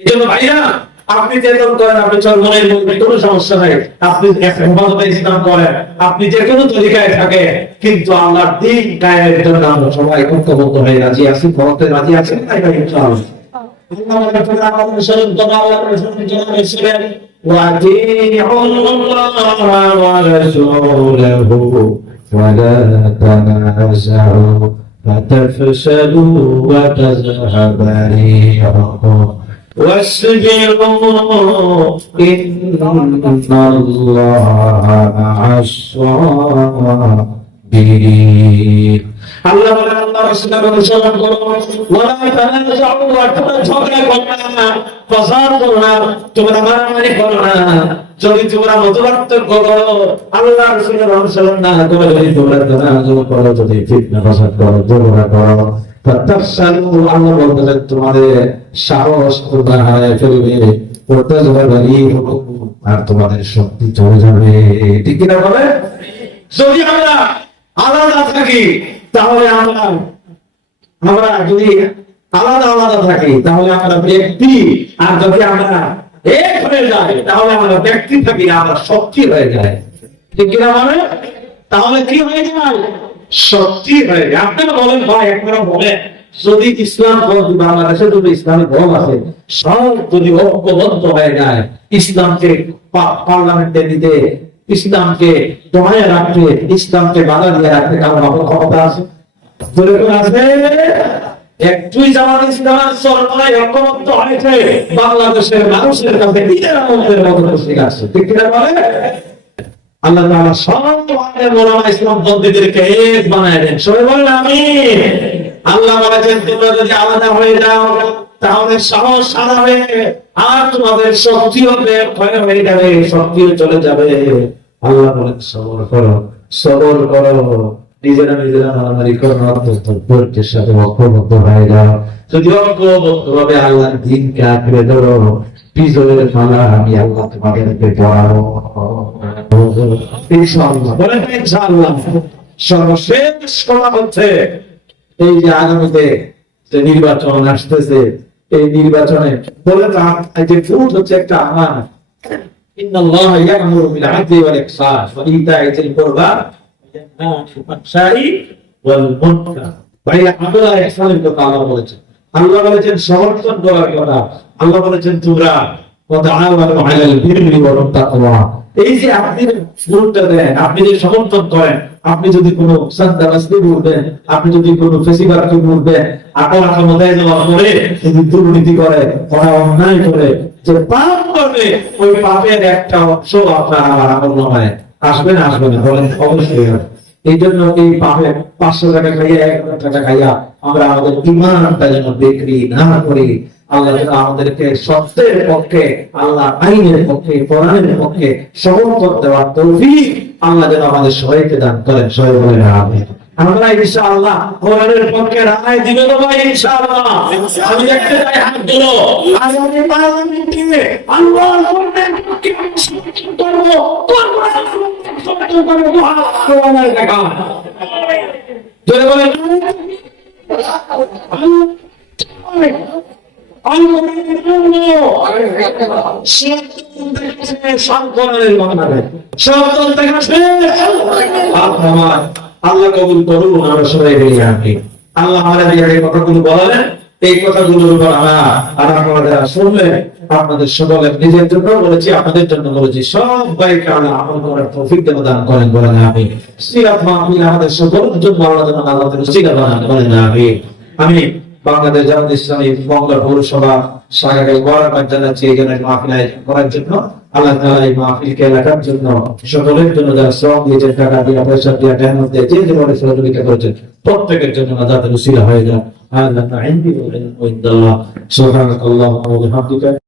এজন্য ভাইরা আপনি যেরকম করেন, আপনি চরমনের মধ্যে কোনো সমস্যা নাই, আপনি হেফাজতে ইসলাম করেন, আপনি যে কোনো তরিকায় থাকে, কিন্তু আল্লাহর দ্বীন কায়েমের জন্য আমরা সবাই ঐক্যবদ্ধ হয়ে রাজি আছি। বলতে রাজি আছেন তাই ভাই ইনশাআল্লাহ। আল্লাহ তাআলা আমাদের শরীর তওবা আল্লাহর শরীর জানাইছিলেন ওয়াতিউ আল্লাহ ওয়া রাসূলাহু ওয়া লা তানাযাউ ফাতাফশালু ওয়া তাযহাবা রিহুকুম واصبروا إن الله مع الصابرين আল্লাহ আল্লাহ রাসূলের অনুসরণ করো, ওয়ালা তানাযাউ, তোমরা ঝগড়া করো না, ফাসাদ করো না, তোমরা মারামারি করো না। যদি তোমরা মতপার্থক্য করো, আল্লাহ রাসূলের অনুসরণ না করে যদি তোমরা তানাযু করো, যদি ফিতনা ফাসাদ করো, ঝগড়া করো, ফাতাফশালু, আল্লাহ বলতেছেন তোমাদের সাহস তোমরা হারিয়ে ফেলবে, আর তোমাদের শক্তি চলে যাবে। ঠিক কিনা বলে? যদি আমরা আলাদা থাকি তাহলে আমরা যদি আলাদা আলাদা থাকি তাহলে আমরা ব্যক্তি, আর যদি আমরা এক হয়ে যাই তাহলে আমরা ব্যক্তি থাকি, আমরা শক্তি হয়ে যায়। ঠিক কিনা বলে? তাহলে কি হয়ে যায়? শক্তি হয়ে যায়। আপনারা বলেন ভাই, আপনারা বলেন যদি ইসলাম বাংলাদেশে যদি ইসলামিক দল আছে সব যদি ঐক্যবদ্ধ হয়ে যায়, ইসলামকে পার্লামেন্টে নিতে, ইসলামকে দমায় রাখতে, ইসলামকে বাধা দিয়ে রাখতে কারণ ক্ষমতা আছে? আছে? একটুই জামাত ইসলাম সরকার ঐক্যবদ্ধ হয়েছে, বাংলাদেশের মানুষের কাছে নিজের মধ্যে মতপ্রতিক আছে। ঠিক কিনা বলে? আল্লাহ তাআলা সব ওলামা ইসলামপন্থীদেরকে এক বানায় দেন। সবাই বলেন আমিন। আল্লাহ বলেছেন তোমরা যদি আলাদা হয়ে যাও তাহলে সাহস হারাবে, আর তোমাদের শক্তিও ক্ষয় হয়ে যাবে, শক্তিও চলে যাবে। আল্লাহ বলেন সবর করো, সবর করো, নিজেরা মারামারি করো না, ধৈর্যের সাথে ঐক্যবদ্ধ হয়ে যাও। যদি ঐক্যবদ্ধভাবে আল্লাহর দ্বীনকে আঁকড়ে ধরো, বিজয়ের মালা আমি আল্লাহ তোমাদেরকে পড়াবো ইনশাআল্লাহ। বলেন ইনশাআল্লাহ। সর্বশেষ কথা হচ্ছে এই যে আগামীতে যে নির্বাচন আসতেছে, এই নির্বাচনে বলে যে ভোট হচ্ছে একটা আমানত। ইন্নাল্লাহা ইয়া'মুরু বিল আদলি ওয়াল ইহসান ওয়া ইতা'i যিল কুরবা ওয়া ইয়ানহা আনিল ফাহশাই ওয়াল মুনকার। ভাইয়া আদল আর ইহসানের কথা আল্লাহ বলেছেন। আল্লাহ বলেছেন সমর্থন করার কথা। আল্লাহ বলেছেন তোমরা ওয়াতাআওয়ানু আলাল বিররি ওয়াত তাকওয়া। এই যে আপনি ভোটটা দেন, আপনি যে সমর্থন করেন, আপনি যদি কোনো সান্দাবাসকে ভোট দেন, আপনি যদি কোনো ফেসিবাদকে ভোট দেন, আপনারা ক্ষমতায় যাওয়ার পরে যদি দুর্নীতি করে, অন্যায় করে, যে পাপ করবে, ওই পাপের একটা অংশ আপনার আমার আমলনামায় আসবে না? আসবে না? বলেন অবশ্যই। এই জন্য এই পাপের 500 টাকা খাইয়া 1000 টাকা খাইয়া আমরা আমাদের ঈমানটা যেন বিক্রি না করি। আল্লাহ আমাদেরকে সত্যের পক্ষে, আল্লাহ আইনের পক্ষে, কোরআনের পক্ষে সমর্থন দেওয়ার তৌফিক আল্লাহ যেন আমাদের সবাইকে দান করেন। সবাই বলেন আমিন। আমরা ইনশাআল্লাহ কোরআনের পক্ষে রায় দিব তো ভাই ইনশাআল্লাহ। আমি দেখতে চাই হাত তুলো। আগামী পার্লামেন্টে আল্লাহর পক্ষে করব, কোরআনের দেখা জোরে বলেন আল্লাহ কবুল করুন। আমরা সবাই বলি আমিন। আল্লাহ আমাদের এই কথাগুলো বলেন, এই কথাগুলোর উপর আপনারা শুনলেন, আপনাদের সকলের নিজের জন্য বলেছি, আপনাদের জন্য বলেছি, সবাইকে আল্লাহ আমল করার তৌফিক দান করেন। বলেন আমিন। সিরাত মাহফিল আমাদের সকলের জন্য আল্লাহ যেন আল্লাহর উসিলা বানান। বলেন আমিন। আমি বাংলাদেশ জামাত ইসলামী মংলা পৌরসভা শাখাকে বরাবর জানাচ্ছি এই জন্য মাহফিল আয়োজন করার জন্য। আল্লাহ তাআলা এই মাহফিলকে রাখার জন্য সকলের জন্য যারা শ্রম দিয়েছেন, টাকা দিয়ে, পয়সা দিয়ে, মেহনত দিয়ে, যে যেভাবে সহযোগিতা করেছেন, প্রত্যেকের জন্য নাজাতের উসিলা হয়ে যান। আল্লাহ তাআলা ইনদি ওয়া ইনদাল্লাহ সুবহানাল্লাহ ওয়া বিহামদিহি।